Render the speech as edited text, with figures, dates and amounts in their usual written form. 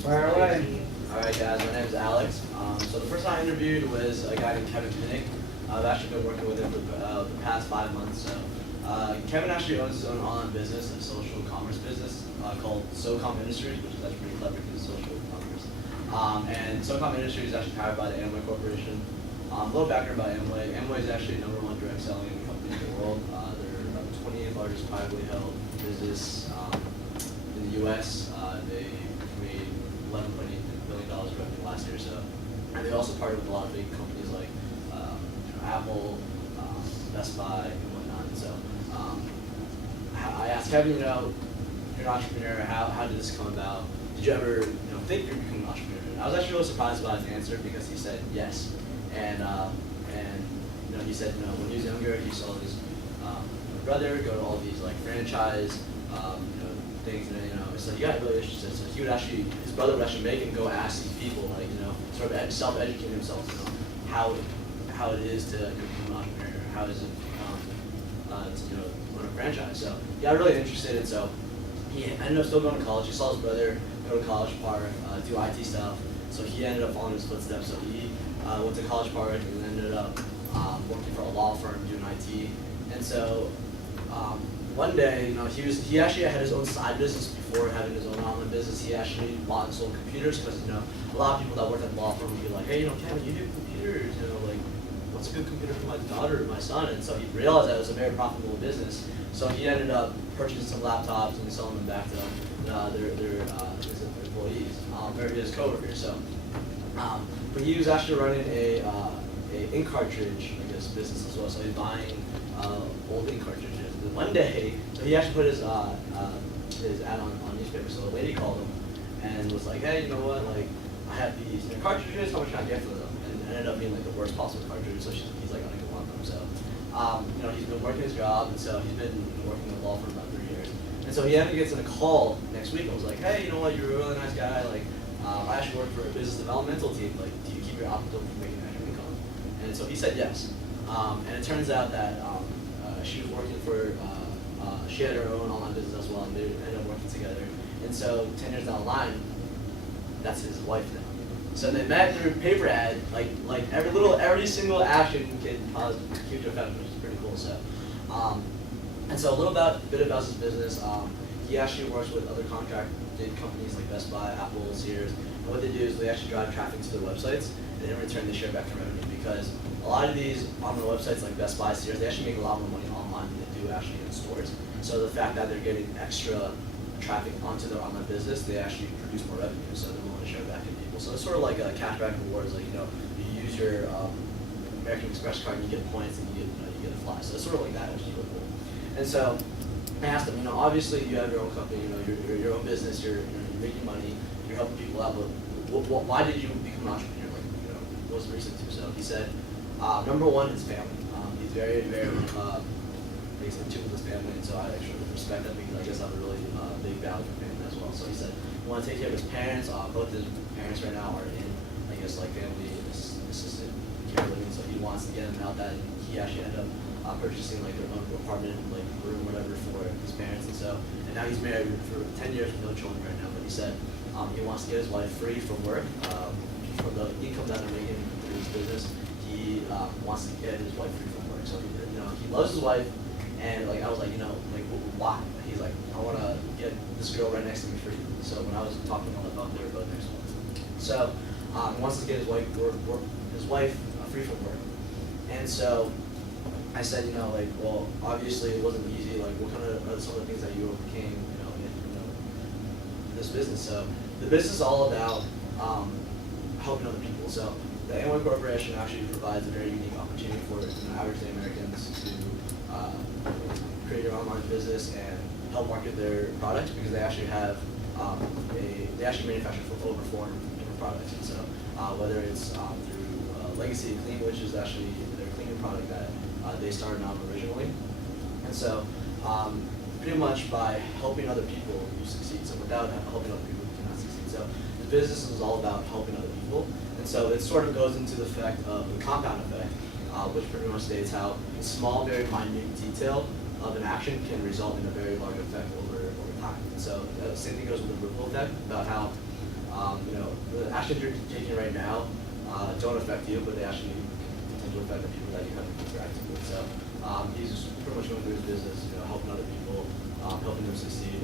Fire away. Alright guys, my name is Alex. So the person I interviewed was a guy named Kevin Pinnick. I've actually been working with him for the past 5 months. So Kevin actually owns his own online business, a social commerce business called SOCOM Industries, which is actually pretty clever because it's social commerce. And SOCOM Industries is actually powered by the Amway Corporation. A little background about Amway. Amway is actually the #1 direct selling company in the world. They're the 28th largest privately held business in the U.S. They made $11.8 billion revenue last year. So, and they also partnered with a lot of big companies like Apple, Best Buy, and whatnot. And so, I asked Kevin, you're an entrepreneur. How did this come about? Did you ever think you'd become an entrepreneur? I was actually really surprised about his answer because he said yes. And he said when he was younger he saw his brother go to all these like franchise things, and so he got really interested. So he would actually, his brother would actually make him go ask these people sort of self-educate himself how it is to become an entrepreneur, how is it to run a franchise. So he got really interested, and so he ended up still going to college. He saw his brother go to College Park, do IT stuff. So he ended up following his footsteps. So he went to College Park and ended up working for a law firm doing IT. And so one day, he actually had his own side business before having his own online business. He actually bought and sold computers because a lot of people that worked at the law firm would be like, hey, Kevin, you do computers, like what's a good computer for my daughter or my son? And so he realized that it was a very profitable business. So he ended up purchasing some laptops and selling them back to his employees, or his coworkers. So, but he was actually running a ink cartridge, business as well. So he's buying old ink cartridges. And one day, so he actually put his ad on newspaper. So a lady called him and was like, hey, you know what? Like, I have these cartridges. How much can I get for them? And it ended up being like the worst possible cartridge. So he's like, I don't even want them. So, he's been working his job, and so he's been working in the law for about 3 years. And so he ended up gets in a call next week and was like, hey, you know what? You're a really nice guy. Like, I actually work for a business developmental team. Like, do you keep your options open for making extra income? And so he said yes. And it turns out that she was working for, she had her own online business as well, and they ended up working together. And so 10 years down the line, that's his wife now. So they met through a paper ad, like every single action can cause huge effect, which is pretty cool. So, and so a bit about his business. He actually works with other contracted companies like Best Buy, Apple, Sears. And what they do is they actually drive traffic to their websites, and in return they share back the revenue, because a lot of these online websites like Best Buy, Sears, they actually make a lot more money online than they do actually in stores. So the fact that they're getting extra traffic onto their online business, they actually produce more revenue, so they're willing to share back to people. So it's sort of like a cashback rewards, like you use your American Express card and you get points and you get a fly. So it's sort of like that, which is really cool. And so I asked him, obviously you have your own company, you're your own business, you're making money, you're helping people out, but why did you become an entrepreneur? Like, what was the reason to? So he said, number one, his family. He's very, very basically in tune with his family, and so I actually respect that because I guess I have a really big value for family as well. So he said he wanted to take care of his parents. Both his parents right now are in, like family assisted care living, so he wants to get them out that. And he actually ended up purchasing like their own apartment, like room, whatever, for his parents, and now he's married for 10 years with no children right now. But he said he wants to get his wife free from work, from the income that they're making through his business. He wants to get his wife free from work. So he loves his wife, and I was like, why? He's like, I want to get this girl right next to me free. So when I was talking on the phone, they were both next to me. So he wants to get his wife free from work. And so I said, well, obviously it wasn't easy. Like, what kind of are some of the things that you overcame, in this business? So the business is all about helping other people. So the Amway Corporation actually provides a very unique opportunity for average day Americans to create their online business and help market their products, because they actually have they actually manufacture for over 400 different products. And so whether it's through Legacy Clean, which is actually their cleaning product that they started out originally, and so pretty much by helping other people you succeed. So without helping other people you cannot succeed. So the business is all about helping other people, and so it sort of goes into the effect of the compound effect, which pretty much states how a small, very minute detail of an action can result in a very large effect over time. And so the same thing goes with the ripple effect, about how actions you're taking right now don't affect you, but they actually potentially affect the people that you have interacted with. So he's pretty much going through his business, helping other people, helping them succeed,